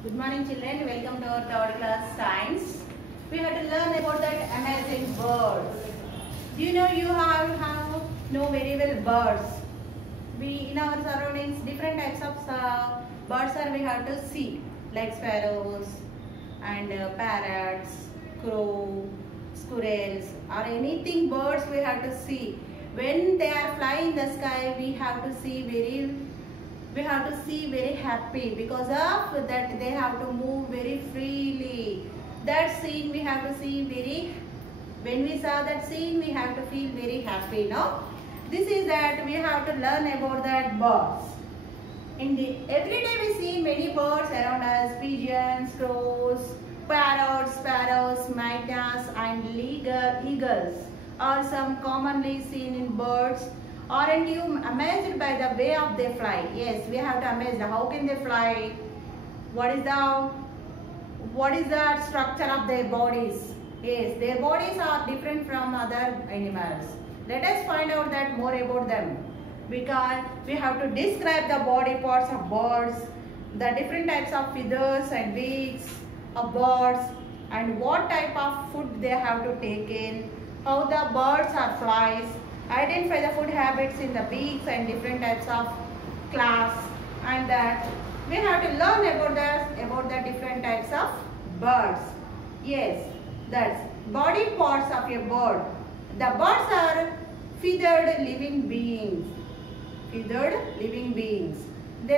Good morning children, welcome to our third class science. We have to learn about that amazing birds. Do you know know very well birds? We in our surroundings different types of birds are we have to see like sparrows and parrots, crow, squirrels or anything birds we have to see. When they are flying in the sky we have to see very happy because of that they have to move very freely. That scene we have to see when we saw that scene we have to feel very happy, no? This is that we have to learn about that birds. Every day we see many birds around us, pigeons, crows, parrots, sparrows, mynas and eagles are some commonly seen in birds. Aren't you amazed by the way of they fly? Yes, we have to amazed. How can they fly? What is the structure of their bodies? Yes, their bodies are different from other animals. Let us find out that more about them. Because we have to describe the body parts of birds, the different types of feathers and wings of birds, and what type of food they have to take in, how the birds are flies, identify the food habits in the beaks and different types of class, and that we have to learn about the different types of birds. Yes, that's body parts of a bird. The birds are feathered living beings. They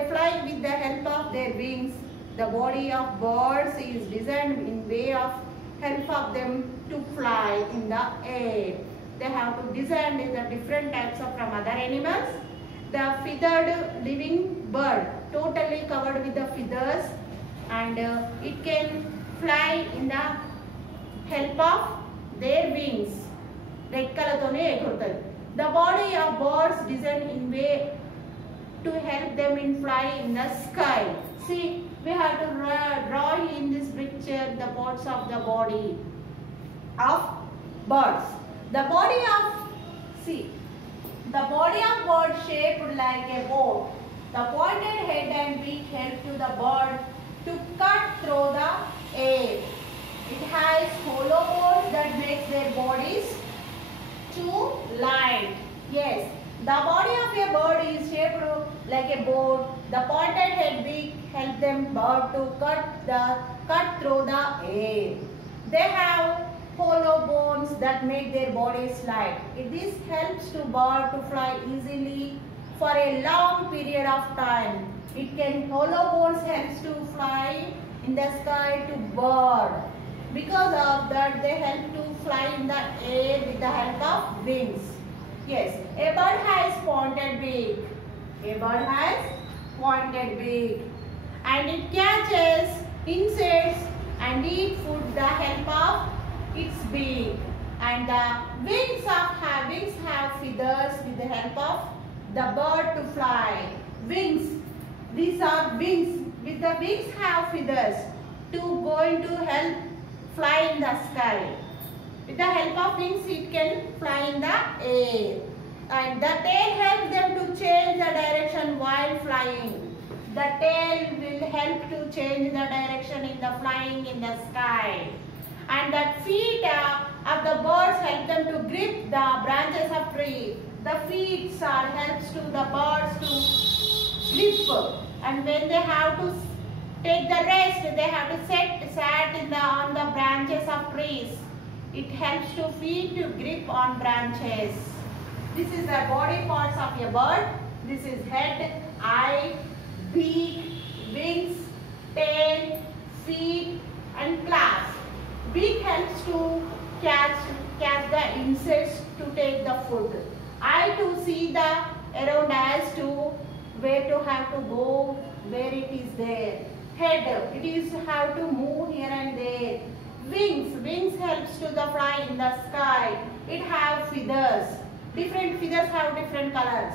fly with the help of their wings. The body of birds is designed in way of help of them to fly in the air. They have to design the different types of from other animals. The feathered living bird totally covered with the feathers and it can fly in the help of their wings. The body of birds designed in way to help them in fly in the sky. See, we have to draw in this picture the parts of the body of birds. The body of bird shaped like a boat. The pointed head and beak help to the bird to cut through the air. It has hollow bones that makes their bodies too light. Yes, the body of a bird is shaped like a boat. The pointed head beak help them bird to cut through the air. They have hollow bones that make their bodies light. This helps to bird to fly easily for a long period of time. Hollow bones helps to fly in the sky to bird. Because of that they help to fly in the air with the help of wings. Yes, a bird has pointed beak. And it catches insects and eat food with the help of its beak. And the wings have feathers with the help of the bird to fly. Wings. These are wings. With the wings have feathers going to help fly in the sky. With the help of wings it can fly in the air. And the tail helps them to change the direction while flying. The tail will help to change the direction in the flying in the sky. And the feet of the birds help them to grip the branches of trees. The feet helps to the birds to grip. And when they have to take the rest, they have to sat on the branches of trees. It helps to feet to grip on branches. This is the body parts of a bird. This is head, eye, beak, wings, tail, feet and claws. Beak helps to catch the insects to take the food. Eye to see the around as to where to have to go, where it is there. Head, it is how to move here and there. Wings helps to the fly in the sky. It have feathers. Different feathers have different colors.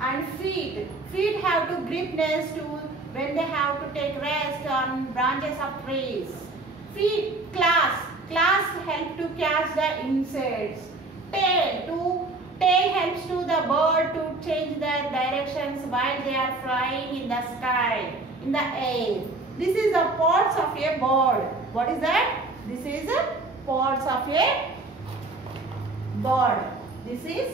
And feet have to gripness to when they have to take rest on branches of trees. Feet, claws help to catch the insects. Tail helps to the bird to change their directions while they are flying in the sky, in the air. This is the pods of a bird. What is that? This is pods of a bird. This is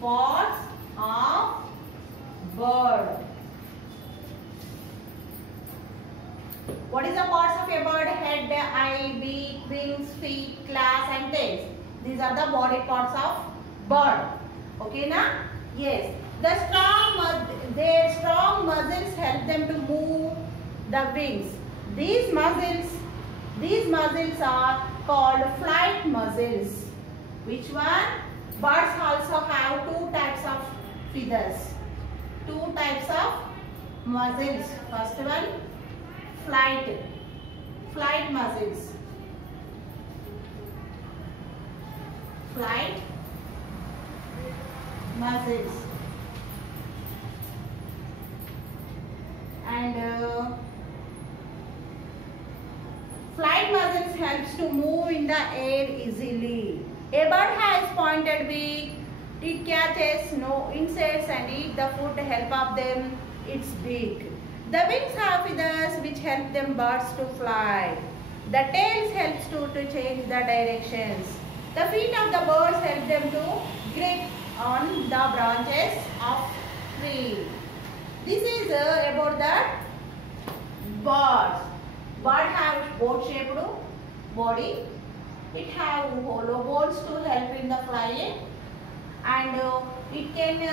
pods of bird. What is the parts of a bird? Head, eye, beak, wings, feet, claws and tails. These are the body parts of bird. Okay na? Yes. Their strong muscles help them to move the wings. These muscles are called flight muscles. Which one? Birds also have two types of feathers. Two types of muscles. First one, flight muscles. Flight muscles. And flight muscles helps to move in the air easily. A bird has pointed beak. It catches no insects and eat the food to help of them its beak. The wings have feathers which help them birds to fly. The tails helps to change the directions. The feet of the birds help them to grip on the branches of tree. This is about the birds. Bird have boat-shaped body. It have hollow bones to help in the flying, and it can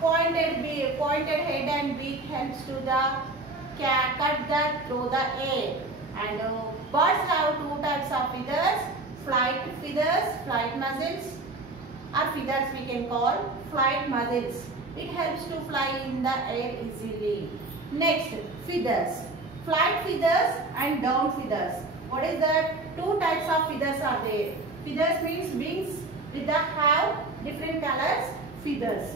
pointed head and beak helps to the cut through the air. And birds have two types of feathers: flight muscles, or feathers we can call flight muscles. It helps to fly in the air easily. Next, feathers. Flight feathers and down feathers. What is that? Two types of feathers are there. Feathers means wings with the have different colors feathers.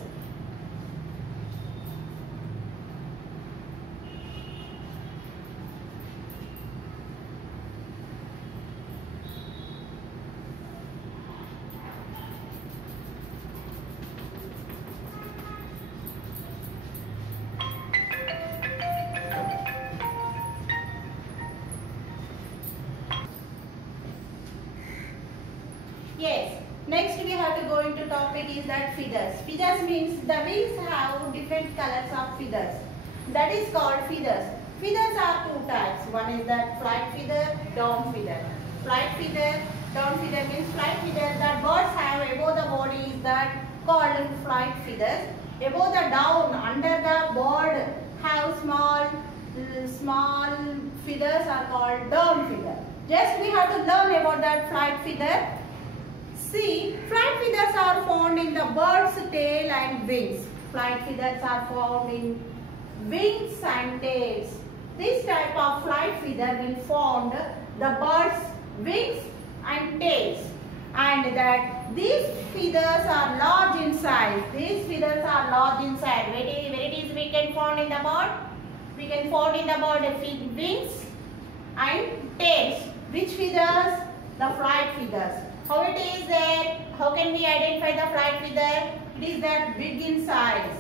Yes. Next we have to go into topic is that feathers. Feathers means the wings have different colors of feathers. That is called feathers. Feathers are two types. One is that flight feather, down feather. Flight feather, down feather means flight feather that birds have above the body is that called flight feathers. Above the down, under the bird have small feathers are called down feather. Just we have to learn about that flight feather. See, flight feathers are found in the bird's tail and wings. Flight feathers are found in wings and tails. This type of flight feather will found the bird's wings and tails. And that these feathers are large in size. These feathers are large in size. Where it is we can found in the bird? We can found in the bird wings and tails. Which feathers? The flight feathers. How it is there? How can we identify the flight feather? It is that big in size,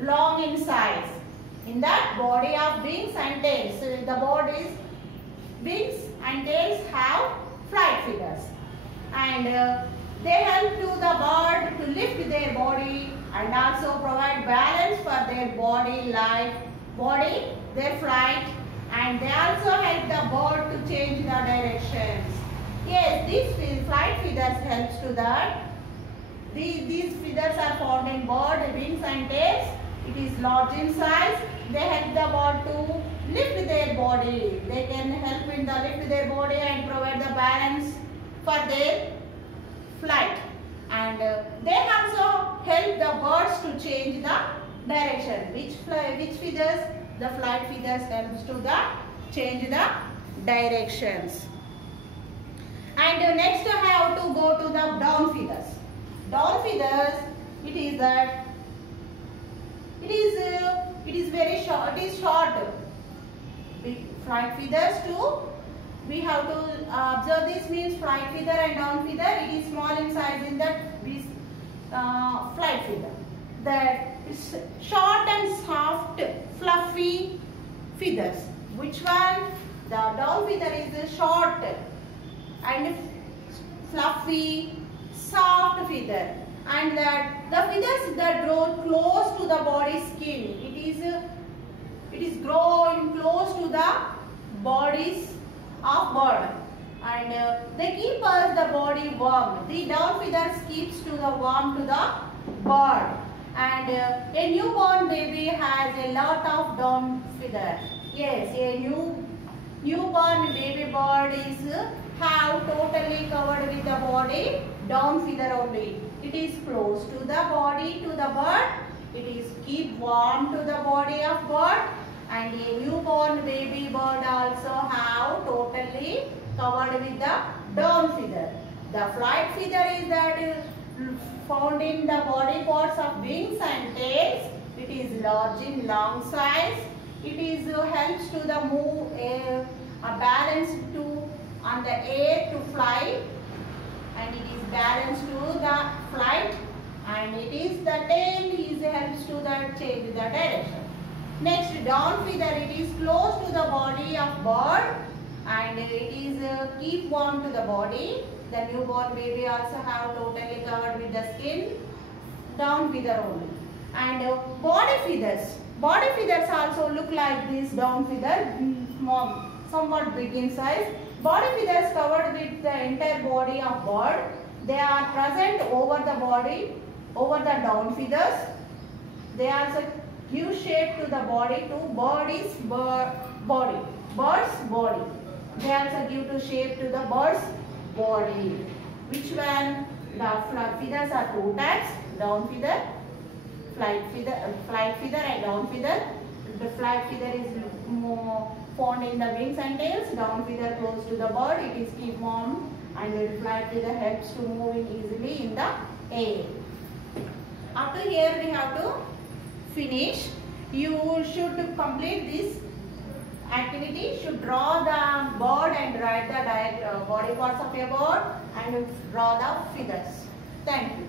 long in size. In that body of wings and tails. So the bodies, wings and tails have flight feathers. And they help to the bird to lift their body and also provide balance for their their flight, and they also help the bird to change the directions. Yes, these flight feathers helps to that. These feathers are found in bird wings and tails. It is large in size. They help the bird to lift their body. They can help in the lift their body and provide the balance for their flight. And they also help the birds to change the direction. Which feathers? The flight feathers helps to change the directions. And next I have to go to the down feathers. Down feathers, it is that it is very short. It is short. Flight feathers too. We have to observe this means flight feather and down feather. It is small in size in that flight feather. That is short and soft feathers. Which one? The down feather is short and fluffy, soft feather, and that the feathers that grow close to the body skin. It is growing close to the bodies of bird, and they keep us the body warm. The down feathers keeps to the warm to the bird, and a newborn baby has a lot of down feather. Yes, a newborn baby bird is have totally covered with the body down feather only. It is close to the body to the bird. It is keep warm to the body of bird, and a newborn baby bird also have totally covered with the down feather. The flight feather is that found in the body parts of wings and tails. It is large in long size. It is helps to the move a balance to on the air to fly, and it is balanced to the flight, and it is the tail is helps to the change the direction. Next, down feather, it is close to the body of bird, and it is keep warm to the body. The newborn baby also have totally covered with the skin, down feather only. And body feathers. Body feathers also look like this down feather, somewhat big in size. Body feathers covered with the entire body of bird. They are present over the body, over the down feathers. They also give shape to the body to bird's body. They also give to shape to the bird's body. Which one? The feathers are two types: down feather, flight feather, and down feather. The flight feather is more found in the wings and tails. Down feather close to the bird. It is keep warm, and the flight feather helps to move easily in the air. Up to here we have to finish. You should complete this activity. Should draw the bird and write the body parts of your bird and draw the feathers. Thank you.